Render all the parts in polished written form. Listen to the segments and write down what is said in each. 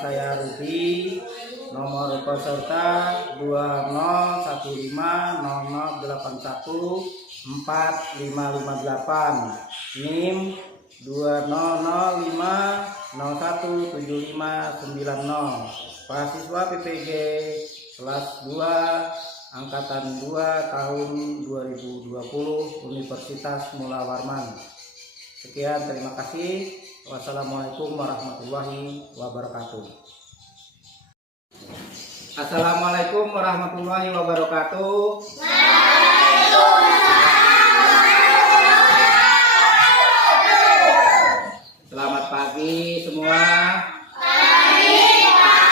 saya Rudi, nomor peserta 2018008145558, NIM 2005017590, mahasiswa PPG kelas 2 angkatan 2 tahun 2020 Universitas Mula Warman. Sekian, terima kasih. Wassalamualaikum warahmatullahi wabarakatuh. Assalamualaikum warahmatullahi wabarakatuh. Selamat pagi semua. Pagi, Pak.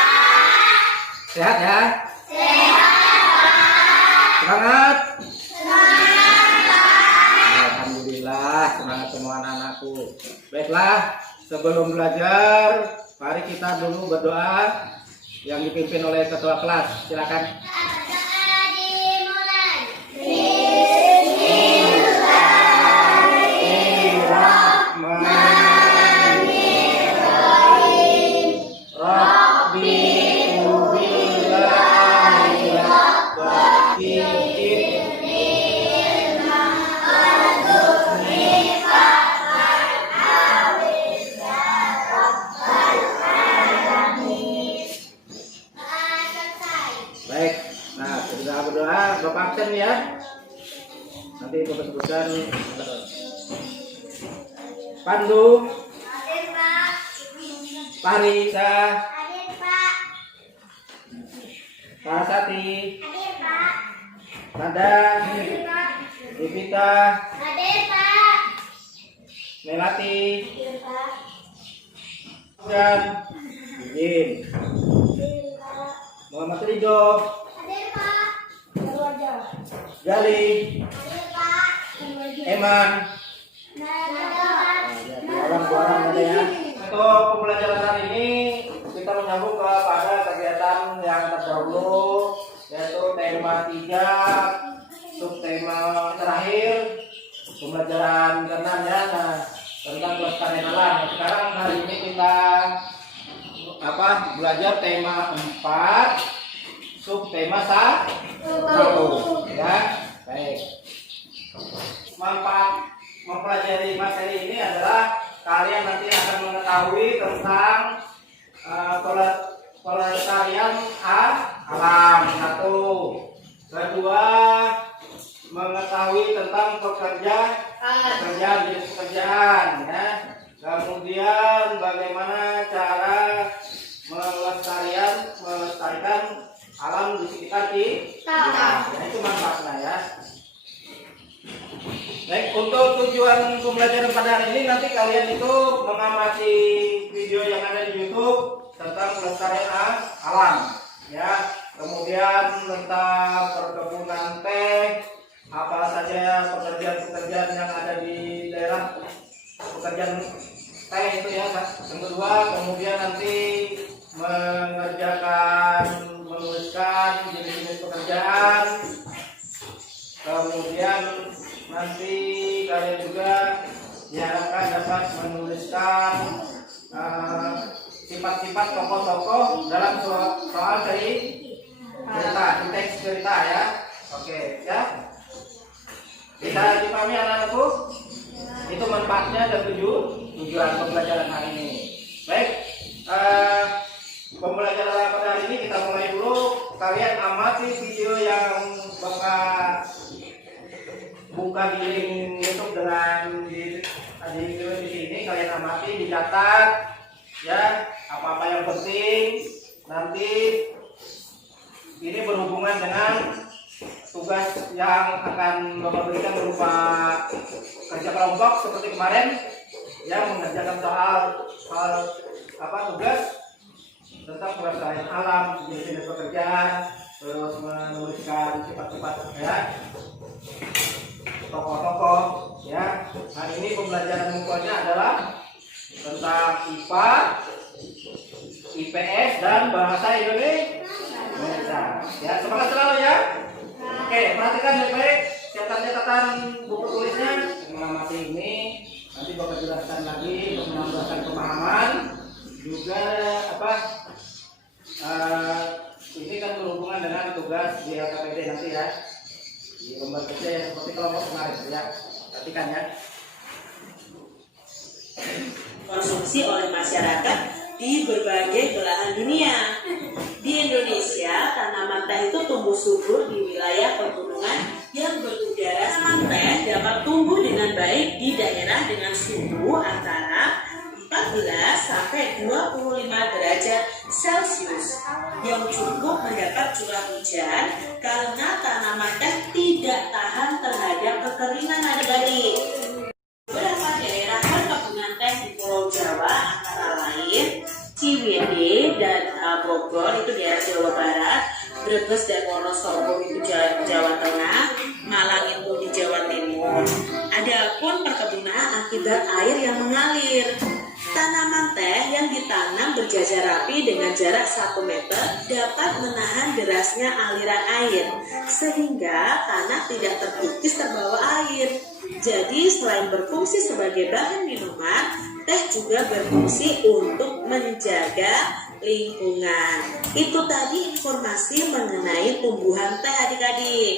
Sehat ya? Sehat, Pak. Semangat. Semangat semua anak-anakku. Baiklah, sebelum belajar, mari kita dulu berdoa yang dipimpin oleh ketua kelas. Silakan. Baik, nah sudah berdoa, Bapak absen ya. Nanti Bapak sebutkan. Pandu, hadir Pak. Parisa, hadir Pak. Parasati, hadir Pak. Nada, hadir Pak. Vivita, hadir Pak. Melati, hadir Pak. Dan izin. Muhammad Ridho, hadir Pak. Gali, hadir Pak. Eman, orang-orang ada ya. Untuk pembelajaran hari ini kita menyambung kepada kegiatan yang terdahulu, yaitu tema 3, subtema terakhir pembelajaran ke-6 ya. Nah, tentang pelestarian alam. Sekarang hari ini kita belajar tema 4, subtema 1 ya. Baik, manfaat mempelajari materi ini adalah kalian nanti akan mengetahui tentang pelestarian alam 1, kedua mengetahui tentang pekerjaan jenis pekerjaan ya. Kemudian bagaimana cara melestarikan alam di sekitar kita. Ya, itu manfaatnya ya. Baik, untuk tujuan pembelajaran pada hari ini nanti kalian itu mengamati video yang ada di YouTube tentang pelestarian alam ya. Kemudian tentang perkebunan teh, apa saja pekerjaan-pekerjaan yang ada di daerah pekerjaan teh itu ya. Yang kedua, kemudian nanti menuliskan jenis-jenis pekerjaan. Kemudian nanti kalian juga diharapkan dapat menuliskan sifat-sifat tokoh-tokoh dalam soal cerita, teks cerita ya. Oke, ya. Bisa dipahami anak-anakku? Itu manfaatnya dan tujuan pembelajaran hari ini. Baik, pembelajaran pada hari ini kita mulai dulu. Kalian amati video yang Bapak buka di link YouTube dengan di video di sini. Kalian amati, dicatat ya, apa-apa yang penting. Nanti ini berhubungan dengan tugas yang akan Bapak berikan berupa kerja kelompok seperti kemarin yang mengerjakan tugas tentang pelestarian alam, jenis pekerjaan, terus menuliskan sifat-sifat ya, tokoh-tokoh ya. Hari ini pembelajaran pokoknya adalah tentang IPA, IPS dan bahasa Indonesia. Ya, semangat selalu ya. Oke, perhatikan baik-baik catatan buku tulisnya, mengamati ini. Nanti Bapak jelaskan lagi untuk menambahkan pemahaman, juga Eh, ini kan berhubungan dengan tugas di LKPD nanti ya, di lembar kerja yang seperti kelompok kemarin ya. Perhatikan ya. Konsumsi oleh masyarakat di berbagai belahan dunia. Di Indonesia, tanaman teh itu tumbuh subur di wilayah pegunungan yang berudara. Tanaman teh dapat tumbuh dengan baik di daerah dengan suhu antara 14 sampai 25 derajat Celcius yang cukup mendapat curah hujan karena tanaman teh tidak tahan terhadap kekeringan adik-adik. Beberapa daerah perkebunan teh di Pulau Jawa antara lain Ciwidey dan Bogor itu daerah Jawa Barat, Brebes dan Wonosobo itu Jawa Tengah, Malang itu di Jawa Timur. Adapun perkebunan akibat air yang mengalir. Tanaman teh yang ditanam berjajar rapi dengan jarak 1 meter dapat menahan derasnya aliran air sehingga tanah tidak terkikis terbawa air. Jadi selain berfungsi sebagai bahan minuman, teh juga berfungsi untuk menjaga lingkungan. Itu tadi informasi mengenai tumbuhan teh adik-adik.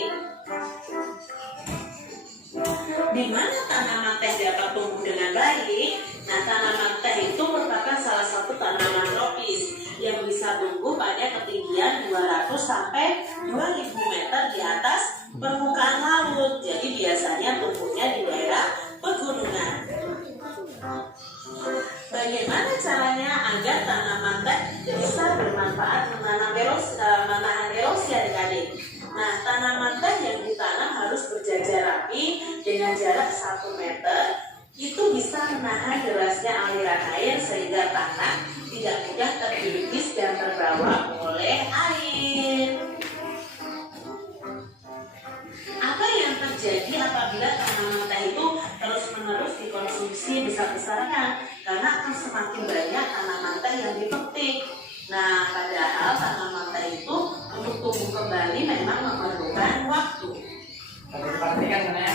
Di mana tanaman teh dapat tumbuh dengan baik? Nah, tanaman teh itu merupakan salah satu tanaman tropis yang bisa tumbuh pada ketinggian 200 sampai 2000 meter di atas permukaan laut. Jadi biasanya tumbuhnya di daerah pegunungan. Bagaimana caranya agar tanaman teh bisa bermanfaat menahan erosi adik-adik? Nah, tanaman teh yang ditanam harus berjajar rapi dengan jarak 1 meter. Itu bisa menahan derasnya aliran air sehingga tanah tidak mudah terkikis dan terbawa oleh air. Apa yang terjadi apabila tanaman teh itu terus-menerus dikonsumsi besar-besaran? Karena akan semakin banyak tanaman teh yang dipetik. Nah, padahal tanaman teh itu untuk tumbuh kembali memang memerlukan waktu. Perhatikan kan ya.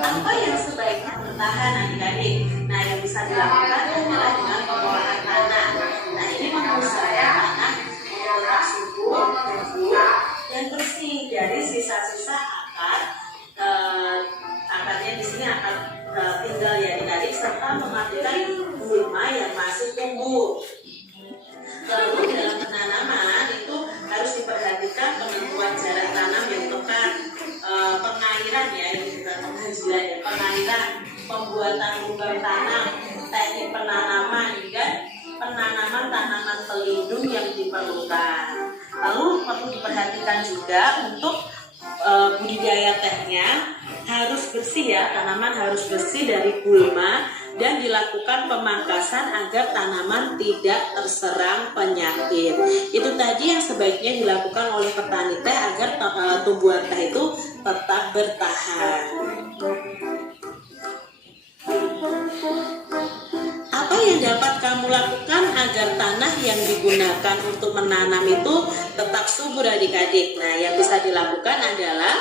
Apa yang sebaiknya bertahan adik-adik? Nah, yang bisa dilakukan adalah dengan pengolahan tanah. Nah, ini mengusahakan tanah tetap subur, gembur, dan bersih dari sisa-sisa akar. Akarnya di sini akan tinggal ya adik-adik, serta mematikan gulma yang masih tumbuh. Lalu dalam penanaman itu harus diperhatikan penentuan jarak tanam yang tepat, pengairan ya, ini bukan penghajilan ya, pengairan, pembuatan lubang tanam, teknik penanaman, dan penanaman tanaman pelindung yang diperlukan. Lalu perlu diperhatikan juga untuk budidaya tehnya harus bersih ya, tanaman harus bersih dari gulma dan dilakukan pemangkasan agar tanaman tidak terserang penyakit. Itu tadi yang sebaiknya dilakukan oleh petani teh agar tumbuhan teh itu tetap bertahan. Apa yang dapat kamu lakukan agar tanah yang digunakan untuk menanam itu tetap subur adik-adik? Nah, yang bisa dilakukan adalah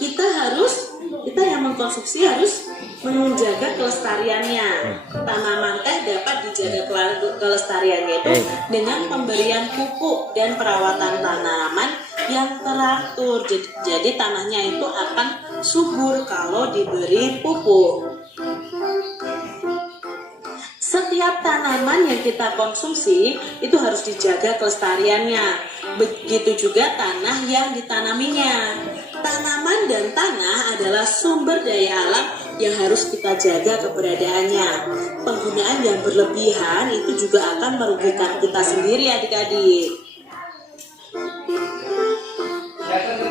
kita yang mengkonsumsi harus menjaga kelestariannya. Tanaman teh dapat dijaga kelestariannya itu dengan pemberian pupuk dan perawatan tanaman yang teratur. Jadi tanahnya itu akan subur kalau diberi pupuk. Setiap tanaman yang kita konsumsi itu harus dijaga kelestariannya. Begitu juga tanah yang ditanaminya. Tanaman dan tanah adalah sumber daya alam yang harus kita jaga keberadaannya. Penggunaan yang berlebihan itu juga akan merugikan kita sendiri adik-adik.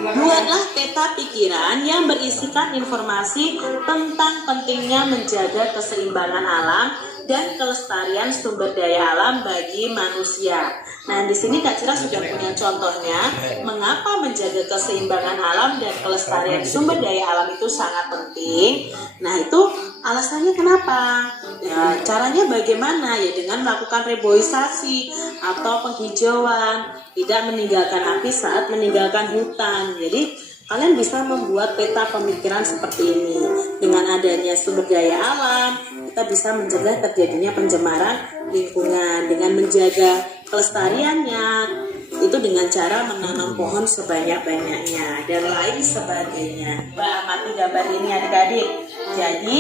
Buatlah peta pikiran yang berisikan informasi tentang pentingnya menjaga keseimbangan alam dan kelestarian sumber daya alam bagi manusia. Nah, di sini Kak Cira sudah punya contohnya mengapa menjaga keseimbangan alam dan kelestarian sumber daya alam itu sangat penting. Nah, itu alasannya kenapa? Ya, caranya bagaimana? Ya dengan melakukan reboisasi atau penghijauan, tidak meninggalkan api saat meninggalkan hutan. Jadi Kalian bisa membuat peta pemikiran seperti ini. Dengan adanya sumber daya alam, kita bisa mencegah terjadinya pencemaran lingkungan dengan menjaga kelestariannya. Itu dengan cara menanam pohon sebanyak-banyaknya dan lain sebagainya. Mbak amati gambar ini adik-adik. Jadi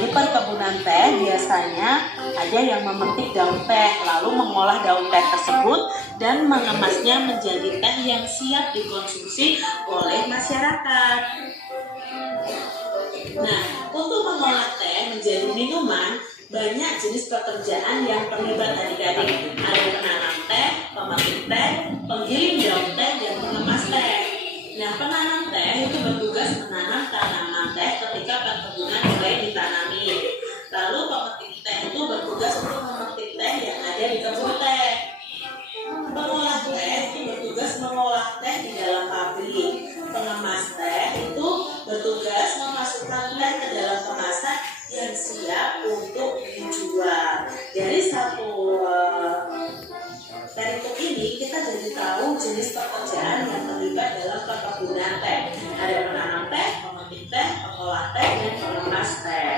di perkebunan teh biasanya ada yang memetik daun teh, lalu mengolah daun teh tersebut dan mengemasnya menjadi teh yang siap dikonsumsi oleh masyarakat. Nah, untuk mengolah teh menjadi minuman, banyak jenis pekerjaan yang terlibat adik-adik. Ada penanam teh, pemetik teh, penggiling daun teh, dan mengemas teh. Nah, penanam teh itu bertugas menanam tanaman teh ketika perkebunan mulai ditanami. Lalu pemetik teh itu bertugas untuk memetik teh yang ada di kebun teh. Pengolah teh itu bertugas mengolah teh di dalam pabrik. Pengemas teh itu bertugas memasukkan teh ke dalam kemasan yang siap untuk dijual. Dari satu perikop ini kita jadi tahu jenis pekerjaan yang terlibat dalam perkebunan teh. Ada penanam teh, pemetik teh, pengolah teh, dan pengemas teh.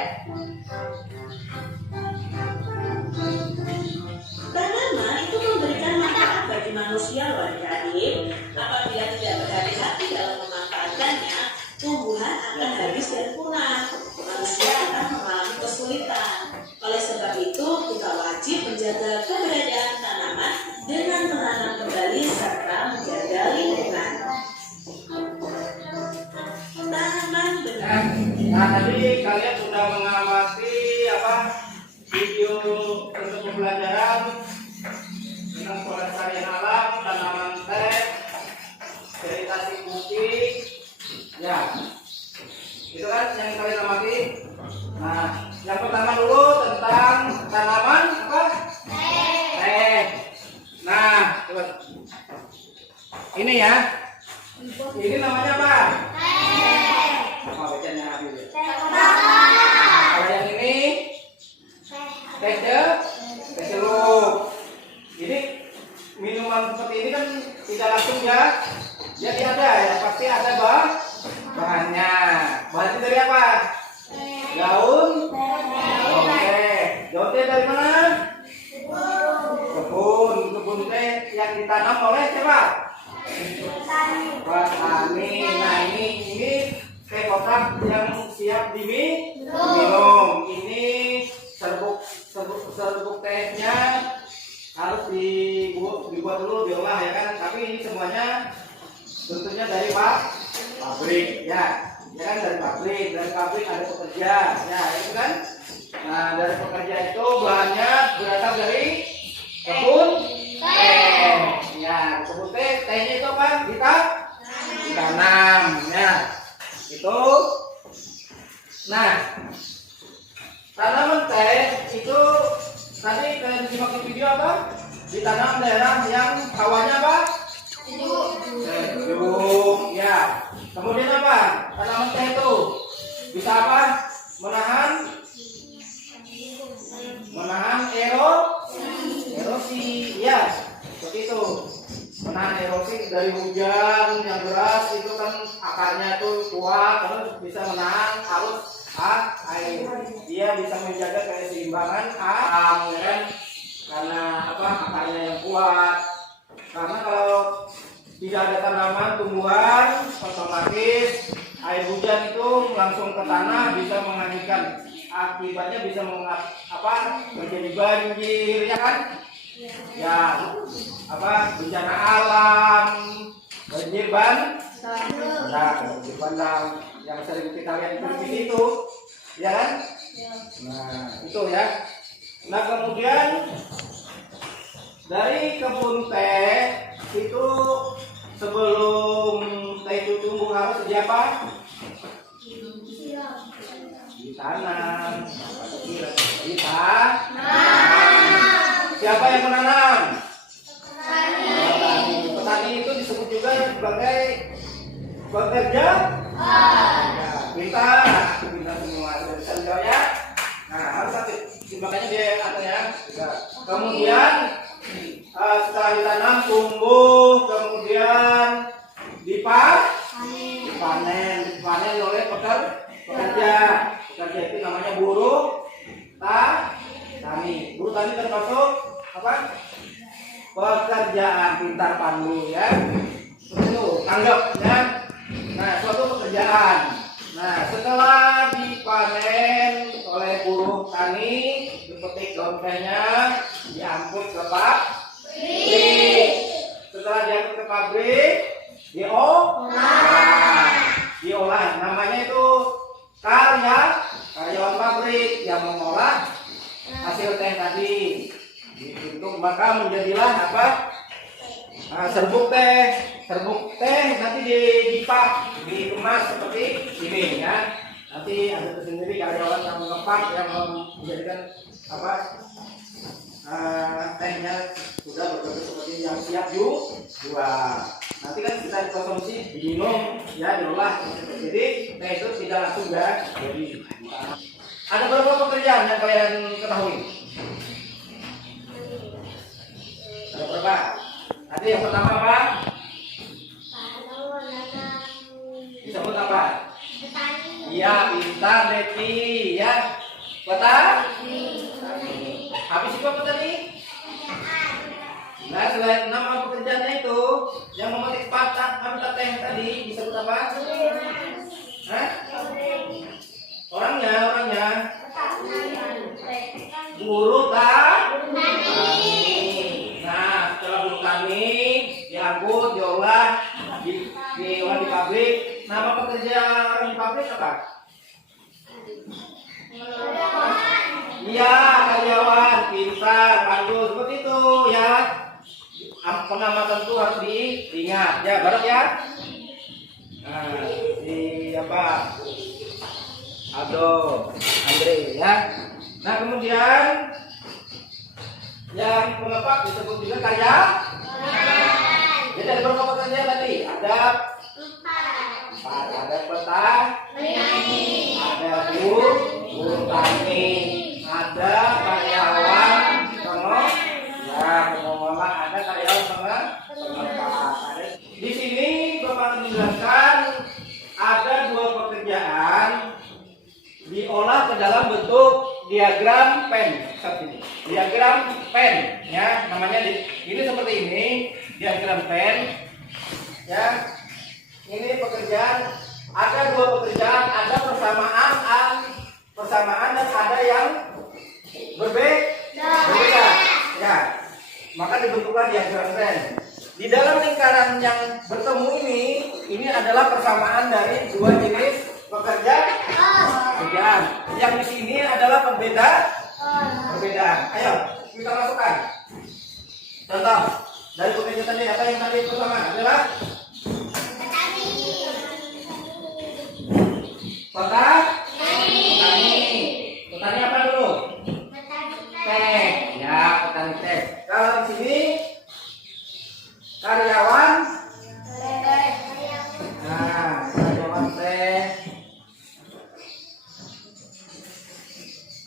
Tanaman itu memberikan manfaat bagi manusia loh adik-adik. Apabila tidak berhati-hati dalam memanfaatkannya, tumbuhan akan habis dan punah. Manusia akan mengalami kesulitan. Oleh sebab itu, kita wajib menjaga keberadaan tanaman dengan menanam kembali serta menjaga lingkungan. Tanaman benar. Nah, tadi kalian sudah mengamati video untuk pembelajaran tentang pelestarian alam, tanaman teh, vegetasi putih, ya, itu kan yang kalian amati. Nah, yang pertama dulu tentang tanaman apa? Teh. Nah, coba. Ini ya. Ini namanya apa? Apa bacanya Habib? Kalau yang ini teh jeruk. Jadi minuman seperti ini kan tidak langsung ya. Jadi ada ya, pasti ada bahannya. Bahannya dari apa? Daun. Oke. Daun teh dari mana? Kebun teh yang ditanam oleh siapa? Petani. Nah, ini teh kotak yang siap diminum. Ini serbuk tehnya harus dibuat dulu, diolah ya kan. Tapi ini semuanya tentunya dari pabrik ya kan, dari pabrik ada pekerja ya itu kan. Nah, dari pekerja itu bahannya berasal dari kebun teh ya. Kebun tehnya itu apa? Ditanam ya itu. Nah, tanaman teh itu tadi kalian simak di video apa? Ditanam daerah yang hawanya apa? Sejuk ya. Kemudian apa? Tanaman teh itu bisa apa? Menahan erosi ya, seperti itu. Menahan erosi dari hujan yang deras itu kan akarnya tuh kuat, terus bisa menahan arus air. Dia bisa menjaga keseimbangan alam ya kan, karena akarnya yang kuat. Karena kalau tidak ada tanaman tumbuhan, otomatis air hujan itu langsung ke tanah bisa menghanyutkan. Akibatnya bisa menjadi banjir ya kan? Ya, bencana alam, banjir bandang yang sering kita lihat di situ, ya kan? Nah, itu ya. Nah, kemudian dari kebun teh itu sebelum teh itu tumbuh harus diapa? Ditanam. Siapa yang menanam? Petani itu disebut juga sebagai pekerja. Pintar semua. Bisa dijawab ya. Nah, harus makanya dia katanya. Kemudian setelah ditanam tumbuh, kemudian dipanen. dipanen oleh pekerja. Pekerja itu namanya buruh tani. Buruh tani termasuk apa? Pekerjaan. Pintar Pandu ya. Itu anggap ya. Nah, suatu pekerjaan. Nah, setelah dipanen oleh buruh tani, dipetik daun tehnya, diangkut ke pabrik. Setelah diangkut ke pabrik, diolah. Namanya itu karyawan pabrik yang mengolah hasil teh tadi. Untuk maka menjadilah apa? Serbuk teh nanti dipak, dikemas seperti ini ya. Nanti ada tersendiri karyawan yang mengepak, yang menjadikan apa tehnya sudah berbentuk seperti yang siap jual. Nanti kan kita dikonsumsi, diminum, ya diolah. Jadi teh itu tidak langsung jadi. Ada berapa pekerjaan yang kalian ketahui? Ada berapa? Tadi yang pertama apa? Disebut apa? Iya, pintar Betty ya. Petani. Habis itu apa tadi? Nah, selain nama pekerjaannya itu, yang memetik patah teh tadi disebut apa? Hah? Orangnya. Buruh tani. Nah, setelah buruh tani diangkut, diolah, diolah di pabrik. Nama pekerja orang di pabrik apa? Iya, karyawan, pintar, bagus, seperti itu ya. Pengamatan itu harus diingat ya, Barat ya. Nah, di apa? Aldo, Andre ya. Nah, kemudian yang mengepak disebut juga karyawan. Jadi ada berapa pekerja tadi? Ada 4. Ada petani, ada buruh tani, ada karyawan pengolah, ada karyawan pengepak. Di sini Bapak menjelaskan ada 2 pekerjaan diolah ke dalam bentuk diagram pen seperti ini. Diagram pen ya, namanya ini seperti ini, diagram pen ya. Ini pekerjaan, ada 2 pekerjaan, ada persamaan dan ada yang berbeda ya. Maka dibentuklah diagram pen. Di dalam lingkaran yang bertemu ini adalah persamaan dari 2 jenis pekerjaan. Yang di sini adalah perbedaan. Ayo kita masukkan. Contoh dari pekerjaan tadi, apa yang tadi pertama adalah petani apa dulu? Teh. Ya, petani teh. Kalau di sini karyawan. Nah, karyawan teh.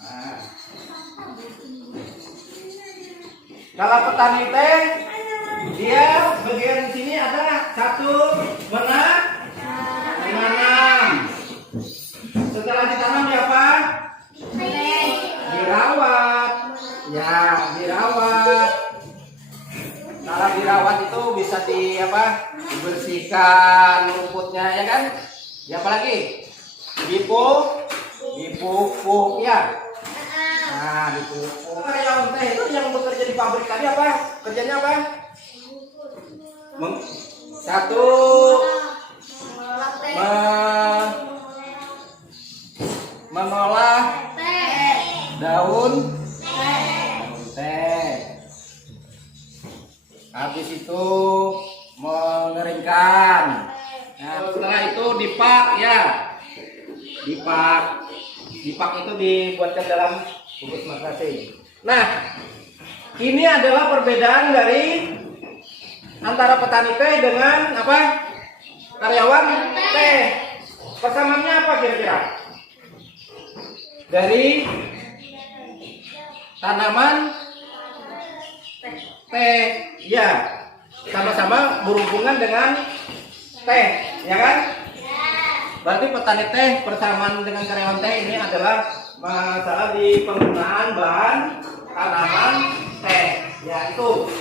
Nah. Kalau petani teh, dia bagian di sini ada 1 menanam. Setelah ditanam apa? Dirawat. Ya, dirawat. Kalau dirawat itu bisa dibersihkan rumputnya ya kan? Ya apalagi? Dipupuk ya. Nah, dipupuk. Karyawan teh itu yang bekerja di pabrik tadi apa? Kerjanya apa? Satu mengolah daun teh. Habis itu mengeringkan. Nah, setelah itu dipak ya. Dipak itu dibuatkan dalam bungkus makrasi. Nah, ini adalah perbedaan dari antara petani teh dengan apa? Karyawan teh. Persamaannya apa kira-kira? Dari tanaman teh, ya, sama-sama berhubungan dengan teh, ya kan? Berarti petani teh persamaan dengan karyawan teh ini adalah masalah di penggunaan bahan tanaman teh. Ya itu.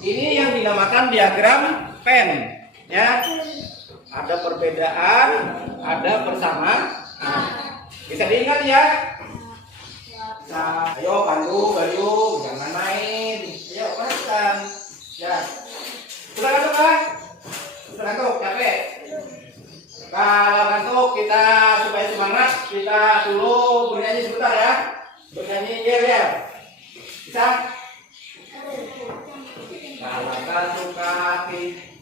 Ini yang dinamakan diagram Venn. Ya. Ada perbedaan, ada persamaan. Nah, bisa diingat ya. Nah, ayo Gayung, jangan main. Ayo perhatikan. Ya. Sudah ngantuk kan? Sudah ngantuk, capek. Kalau ngantuk kita supaya semangat, kita dulu bernyanyi sebentar ya. Bernyanyi ya. Bisa? Kalau ngantuk kaki.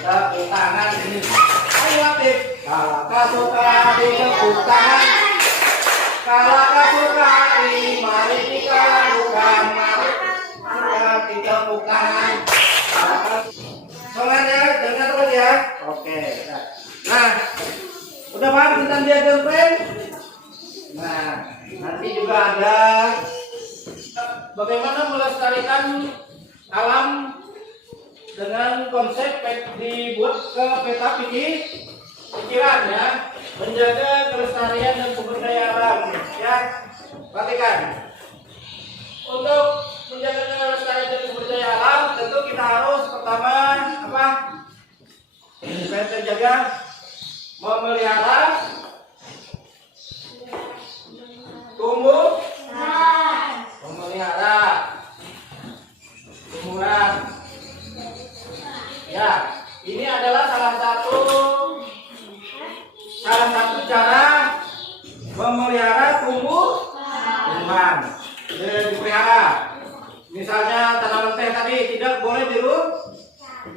Tepuk tangan ini. Ayo aktif. Kalau ngantuk kaki tepuk tangan. Kalau ngantuk kaki mari kita lakukan. Mari kita tepuk tangan. Soalnya dengar terus ya. Oke. Nah, udah paham tentang diagram Venn? Nah, nanti juga ada bagaimana melestarikan alam dengan konsep dibuat ke peta pikiran ya, menjaga kelestarian dan sumber daya alam ya. Perhatikan. Untuk menjaga kelestarian dan sumber daya alam, tentu kita harus pertama apa? Supaya terjaga memelihara memelihara tumbuhan. Ya, ini adalah salah satu cara memelihara tumbuhan. Dipelihara. Misalnya tanaman teh tadi tidak boleh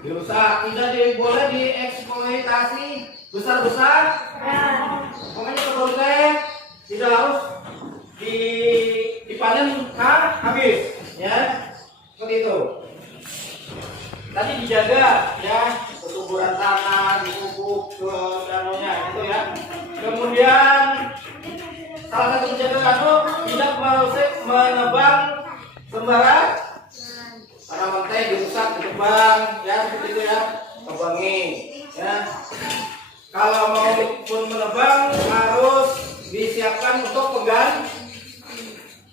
dirusak, tidak boleh dieksploitasi besar-besar. Pokoknya kebun teh tidak harus dipanen habis, ya, seperti itu. Tadi dijaga, ya, kesuburan tanah, dipupuk ke dalamnya, itu ya. Kemudian salah satu penjaga tidak menebang sembarang tanaman teh dirusak, ditebang, ya, seperti itu ya, tebangi, ya. Kalau mau pun menebang harus disiapkan untuk penggan,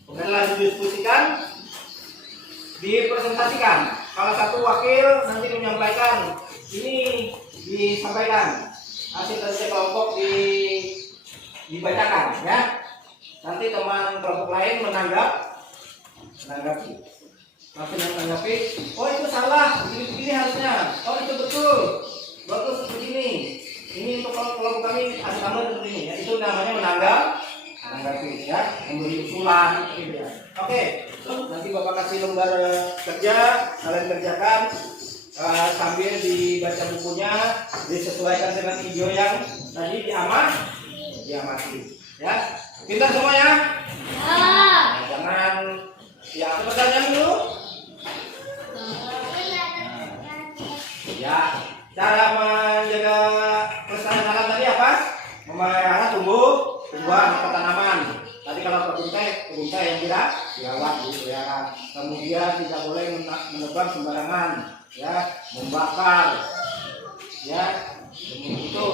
lalu didiskusikan, dipresentasikan. Salah satu wakil nanti menyampaikan, ini disampaikan hasil kerja kelompok dibacakan, ya. Nanti teman kelompok lain menanggapi. Maksudnya menanggapi, oh itu salah, begini harusnya, oh itu betul, bagus begini. Ini untuk kelompok kami ada tambah seperti ini, ya. Itu namanya menanggapi, ya, memberi usulan, gitu ya. Oke, nanti Bapak kasih lembar kerja, kalian kerjakan sambil dibaca bukunya, disesuaikan dengan video yang tadi diamati, ya. Pintar semua ya? Nah, jangan ya pertanyaan dulu. Ya, cara menjaga kelestarian alam tadi apa? Memelihara tumbuhan atau tanaman. Tadi kalau kebun teh yang tidak dirawat, dipelihara. Kemudian tidak boleh menebang sembarangan, ya, membakar, ya, itu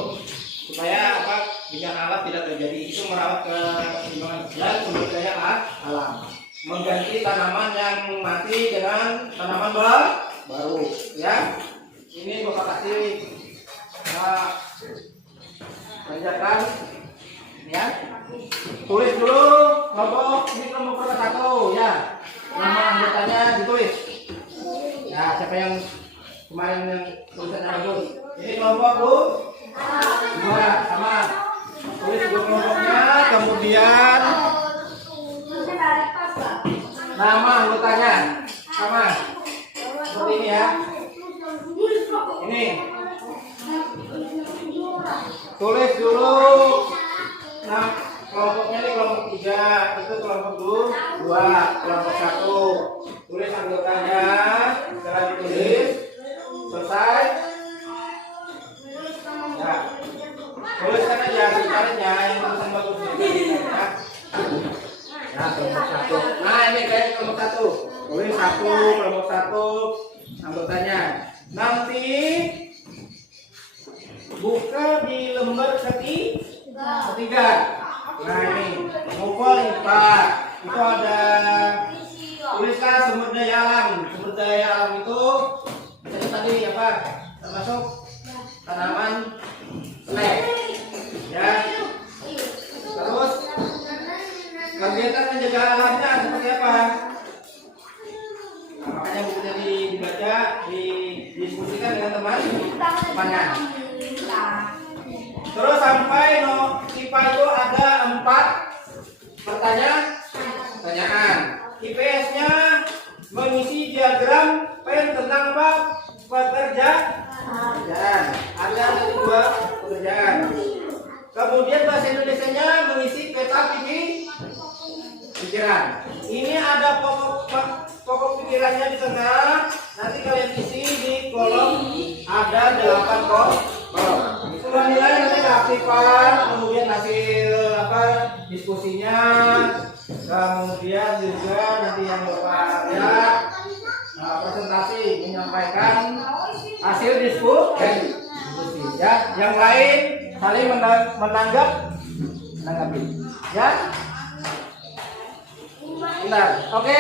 supaya apa? Bencana alam tidak terjadi. Itu merawat keseimbangan dan sumber daya alam. Mengganti tanaman yang mati dengan tanaman baru, ya. Ini Bapak kasih kerjakan, ya. Tulis dulu kelompok ini kelompok satu, ya. Nama anggotanya ditulis. Ya, siapa yang kemarin yang tulisannya bagus? Ini kelompok dua sama. Tulis dua kelompoknya, kemudian nama anggotanya sama. Seperti ini ya. Ini tulis dulu. Nah, kelompoknya ini kelompok 3, itu kelompok 2, kelompok 1. Tulis anggotanya, setelah ditulis selesai. Ya, tuliskan aja tulisannya yang tulisan bagus ini. Ya. Nah, kelompok 1. Nah, ini kayak kelompok 1. Tulis 1, kelompok 1 anggotanya. Nanti buka di lembar ketiga. Nah ini ngumpul IPA itu ada tuliskan sumber daya alam. Sumber daya alam itu jadi tadi apa? Termasuk tanaman snack, ya. Terus kegiatan menjaga alamnya seperti apa? Nah, makanya bukunya dibaca, didiskusikan dengan teman-temannya. Terus sampai IPA itu ada 4 pertanyaan. IPS-nya mengisi diagram pen tentang apa? Pekerjaan. Ada 2 pekerjaan. Kemudian bahasa Indonesianya mengisi peta pikiran. Ini ada pokok pikirannya di tengah. Nanti kalian isi di kolom ada 8 kolom. Semua nilai nanti keaktifan, kemudian hasil apa diskusinya, kemudian juga nanti yang Bapak lihat presentasi menyampaikan hasil diskusi. Ya, yang lain saling menanggapi. Ya, bentar, oke?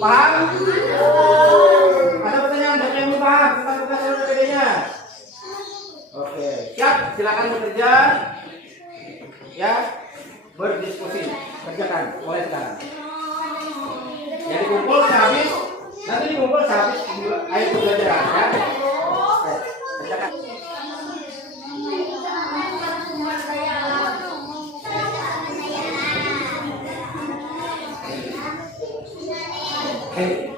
Paham? Ada pertanyaan dari yang belum paham tentang tugas LPPD-nya? Oke, siap. Silakan bekerja. Ya, berdiskusi. Kerjakan, mulai sekarang. Jadi kumpul sehabis, nanti dikumpul sehabis air pembelajaran. Ya. Oke, kerjakan. Hey.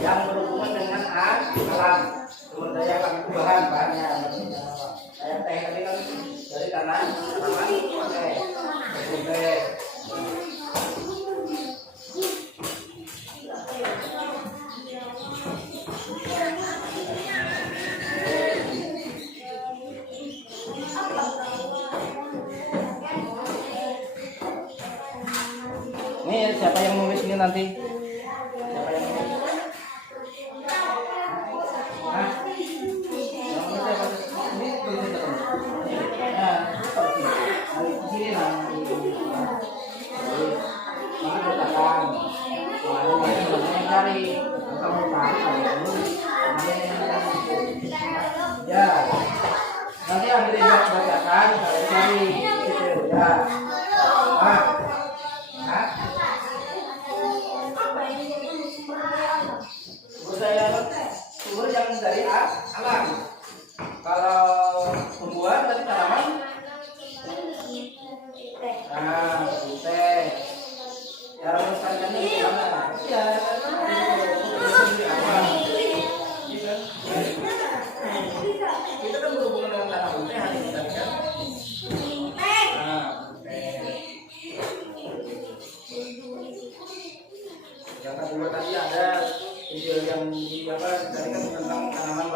Yang berhubungan dengan alam, sumber daya alam itu bahannya. Kayak teh tadi kan dari tanaman, teh. Ini siapa yang nulis ini nanti? Siapa yang nulis? Ya, nanti ambil bacakan, kalian cari gitu ya. Sumber yang dari alam. Kalau tumbuhan tadi tanaman, teh. Cara melestarikannya gimana? Ya, kita kan berhubungan dengan tanaman teh hari ini kan? Yang kedua tadi ada video yang di apa tadi kan tentang tanaman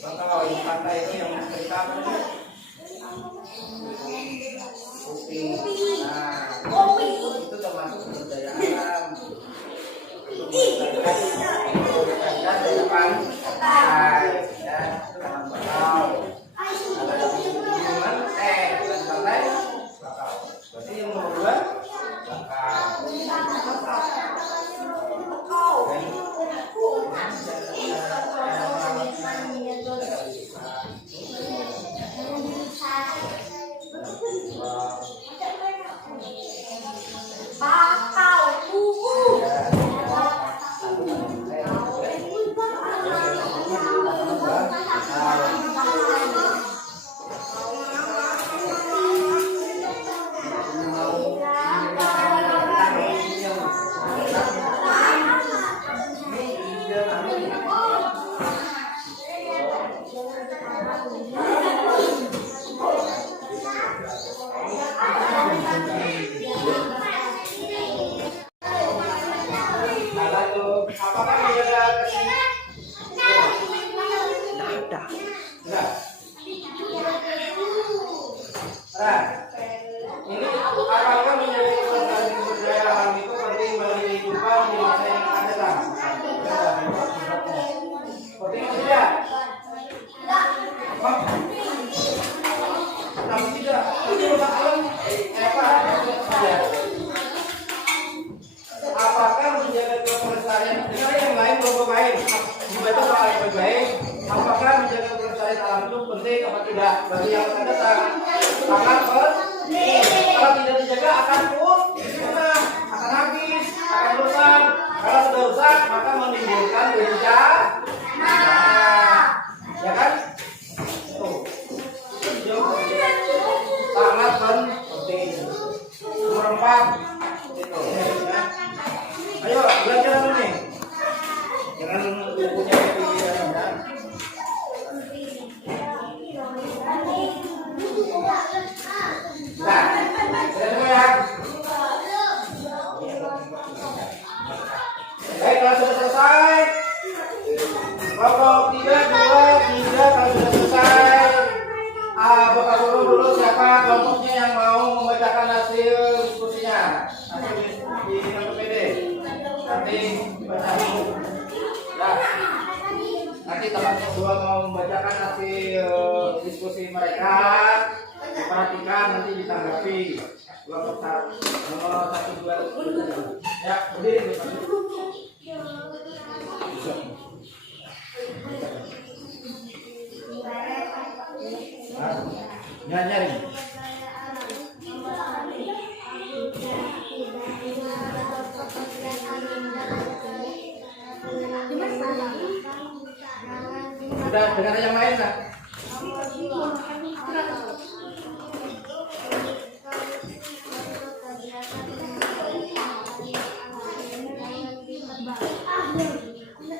bangkai pantai itu yang Nah, ini apakah menjadi pelestarian sumber daya alam itu penting bagi kehidupan di masa yang akan datang? Penting tidak? Tapi tidak. Ini rusak alam. Apakah menjaga kelestarian dengan yang lain kelompok lain dibaca soal yang baik? Apakah menjaga kelestarian alam itu penting atau tidak bagi yang akan datang? Sangat penting. Kalau tidak dijaga akan punah, akan habis, akan rusak. Kalau sudah rusak maka menimbulkan bencana. Ya kan? Tuh. Sangat penting. Nomor 4 itu. Ayo belajar dulu nih. Jangan bukunya kepikiran ya. Nah, sudah semua ya. Baik, kalau sudah selesai. Kelompok 3, 2, 3 kalau sudah selesai. Bapak dulu siapa kelompoknya yang mau membacakan hasil diskusinya? Hasil di KPD. Nanti dibaca dulu. Ya. Nanti teman kedua mau membacakan hasil diskusi mereka. Diperhatikan nanti ditanggapi. Kelompok 1, nomor 1, 2. Ya, berdiri. Nyari. Sudah dengar yang lain nggak?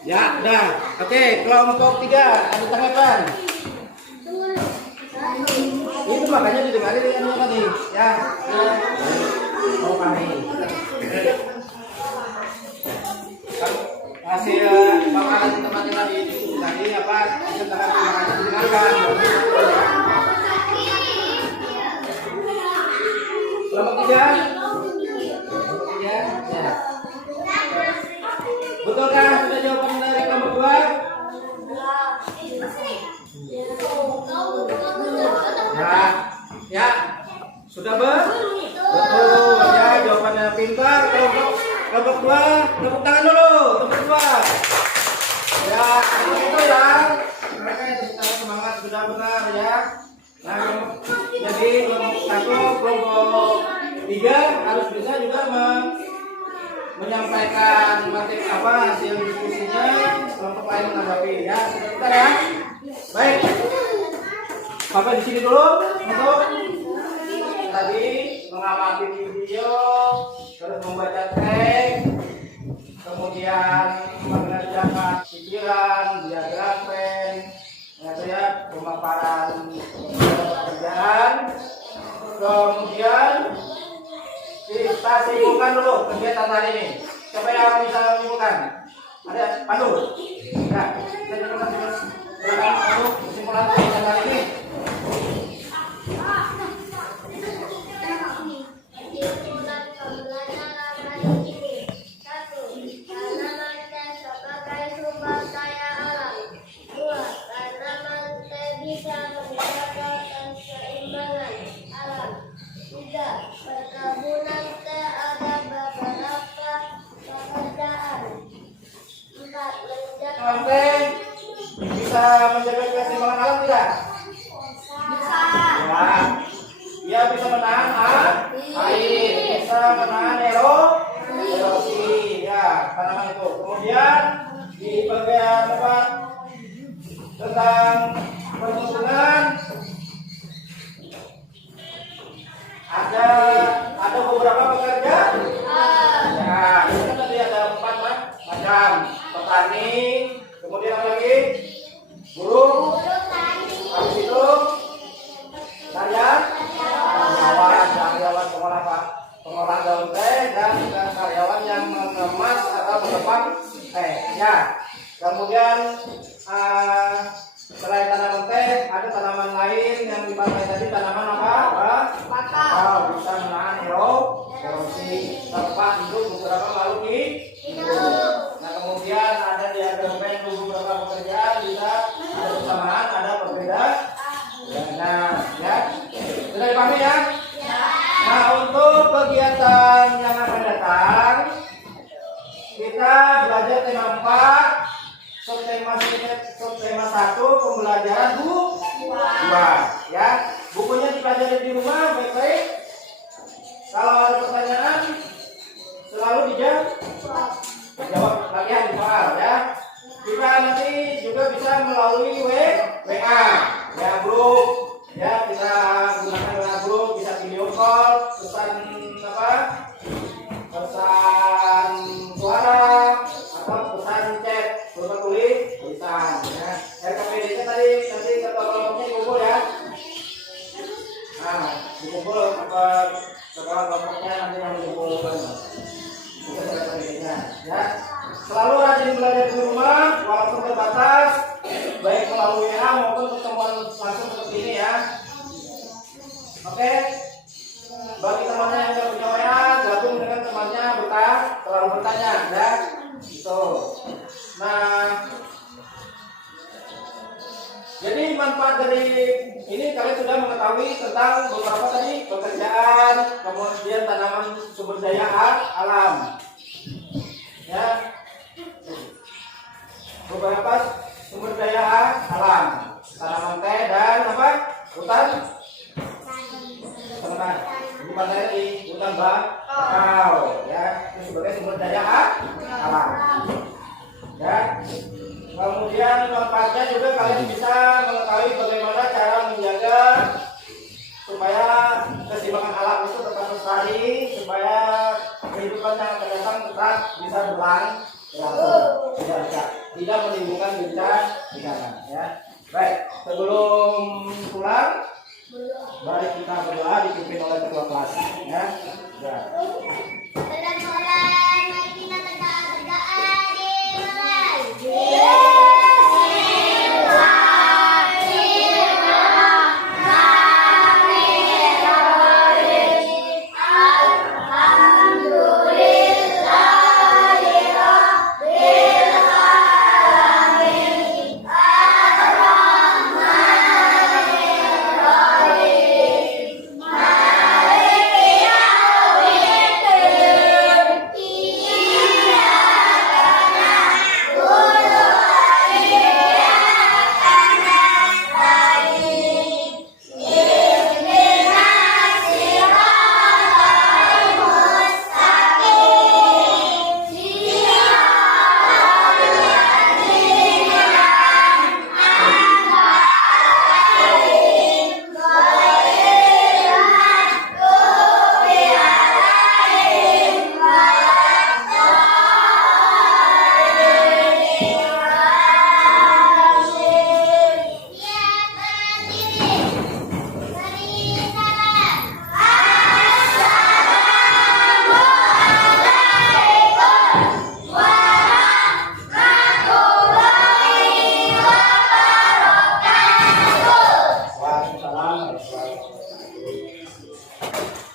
Ya, udah. Oke, kelompok 3 ada tanggapan. Itu makanya didengarin dengan tadi, ya. Oh kami. Hasil makanan teman tadi diskusi tadi apa? Tentang makanya didengarkan. Kelompok 3. Kelompok 3. Ya. Betulkah sudah jawaban dari kelompok 2? Ya, sudah betul ya, jawabannya pintar. Kelompok 2, tepuk tangan dulu, kelompok 2. Ya, itu ya, mereka yang tepuk tangan semangat sudah benar ya. Nah, jadi kelompok 1, kelompok 3 harus bisa juga menyampaikan materi apa hasil diskusinya, kelompok lain menanggapi ya. Sebentar ya. Baik. Sampai di sini dulu untuk tadi mengamati video, terus membaca teks, kemudian mengerjakan pikiran, diagram pen, ya, pemaparan pekerjaan, kemudian kita simpulkan dulu kegiatan hari ini. Siapa yang bisa menyimpulkan? Ada Pandu? Ya, saya silakan Pandu kesimpulan kegiatan hari ini. Penting bisa menjaga keseimbangan alam tidak? Bisa. Ya. Dia bisa menahan air, bisa menahan erosi, ya tanaman itu. Kemudian di bagian apa tentang perhubungan ada beberapa pekerja. Ya, itu kan tadi ada 4 macam petani. Kemudian apa lagi? Buruh. Habis itu karyawan pengolah daun teh dan karyawan yang mengemas atau menepang teh. Ya. Kemudian selain tanaman teh ada tanaman lain yang dipakai tadi tanaman apa? Bakal bisa menahan erosi tempat hidup beberapa makhluk hidup. Nah kemudian ada diagram band beberapa pekerjaan bisa ada persamaan, ada perbedaan. Nah, ya, sudah dipahami ya? Nah untuk kegiatan yang akan datang kita belajar tema 4, subtema 1, pembelajaran 2 ya. Bukunya dipelajari di rumah baik-baik. Kalau ada pertanyaan selalu dijawab latihan di soal ya. Kita nanti juga bisa melalui WA ya grup ya, kita gunakan WA grup, bisa video call, pesan suara atau pesan chat berupa tulisan ya. RKPD tadi nanti ketua-ketuanya kumpul ya. Nah, dikumpul ketua-ketuanya nanti yang dikumpulkan. Itu RKPD-nya ya. Selalu rajin belajar di rumah walaupun terbatas, baik melalui WA maupun pertemuan langsung seperti ini ya. Oke. Bagi temannya yang tidak punya WA, gabung dengan temannya selalu bertanya ya. Gitu. Nah, jadi manfaat dari ini kalian sudah mengetahui tentang beberapa tadi pekerjaan, kemudian tanaman sumber daya alam. Ya. Beberapa sumber daya alam, tanaman teh dan hutan di materi hutan bakau ya, itu sebagai sumber daya alam ya. Kemudian manfaatnya juga kalian bisa mengetahui bagaimana cara menjaga supaya keseimbangan alam itu tetap lestari, supaya kehidupan yang akan datang tetap bisa berlangsung, tidak menimbulkan bencana ya. Baik, sebelum pulang mari kita berdoa dipimpin oleh ketua kelas ya. Ya.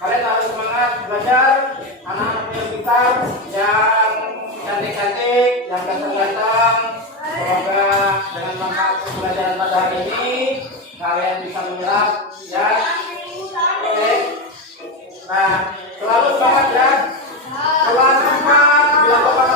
Kalian harus semangat belajar, anak-anak yang pintar, yang cantik-cantik, yang ganteng-ganteng. Semoga dengan manfaat pembelajaran pada hari ini kalian bisa menyerap ya. Oke. Nah, selalu semangat ya. Kelas 4 bila Bapak